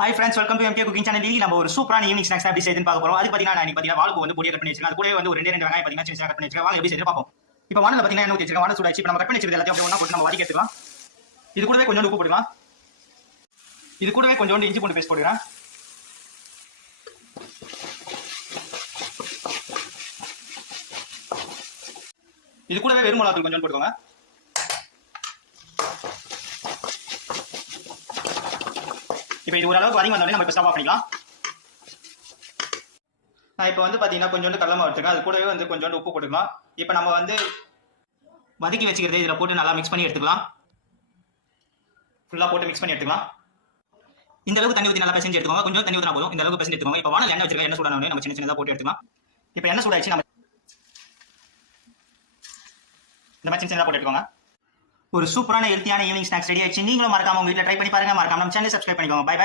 Hi friends, welcome to MK cooking channel. நம்ம ஒரு சூப்பரான ஈவினிங் ஸ்நாக்ஸ் எப்படி செய்யுதுன்னு பார்க்க போறோம். அது பார்த்தீங்கன்னா நான் பார்த்தீங்கன்னா வாழைப்பூ வந்து பொடியா கட் பண்ணி வச்சிருக்கேன். அது கூட வந்து ஒரு ரெண்டு வெங்காயம் பார்த்தீங்கன்னா சின்ன கட் பண்ணி வச்சிருக்கேன். வாங்க எப்படி செய்யுது பார்ப்போம். இப்போ வானல பார்த்தீங்கன்னா என்ன ஊத்தி வச்சிருக்கேன். வானல் சூடாச்சு. இப்போ நம்ம கட் பண்ணி வச்சிருக்கிறது எல்லாத்தையும் ஒண்ணா போட்டு நம்ம வதக்கி எடுத்துக்கலாம். இது கூடவே கொஞ்சம் உப்பு போட்டுக்கலாம். இது கூடவே கொஞ்சோண்டு இஞ்சி பூண்டு பேஸ்ட் போட்டுக்கிறேன். இது கூடவே வெறும் மிளகாத்தூள் கொஞ்சம் போட்டுக்கோங்க. இப்போ இது ஓரளவுக்கு வதங்கி வந்தோடனே நம்ம இப்போ ஸ்டவ் ஆஃப் பண்ணிக்கலாம். நான் இப்போ வந்து பார்த்தீங்கன்னா கொஞ்சோண்டு கடலை மாவு எடுத்துக்கலாம். அது கூடவே வந்து கொஞ்சோண்டு உப்பு போட்டுக்கலாம். இப்போ நம்ம வந்து வதக்கி வச்சுக்கிறது இதில் போட்டு நல்லா மிக்ஸ் பண்ணி எடுத்துக்கலாம். ஃபுல்லாக போட்டு மிக்ஸ் பண்ணி எடுத்துக்கலாம். இந்த அளவுக்கு தண்ணி ஊற்றி நல்லா பிசைஞ்சு எடுத்துக்கோங்க. கொஞ்சம் தண்ணி ஊற்றினா போதும். இந்த அளவுக்கு பிசைஞ்சு எடுத்துக்கோங்க. இப்போ வானல் எண்ணெய் வச்சிருக்கேன். எண்ணெய் சூடானே நம்ம சின்ன சின்னதாக போட்டு எடுத்துக்கலாம். இப்போ எண்ணெய் சூடாச்சு. நம்ம இந்த மாதிரி சின்ன சின்னதாக போட்டு எடுத்துக்கோங்க. ஒரு சூப்பரான ஹெல்த்தியான ஈவினிங் ஸ்நாக்ஸ் ரெடி ஆயிடுச்சு. நீங்களும் மறக்காம உங்க வீட்டில் ட்ரை பண்ணி பாருங்க. மறக்காம நம்ம சேனல் சப்ஸ்கிரைப் பண்ணிக்கோங்க. பை.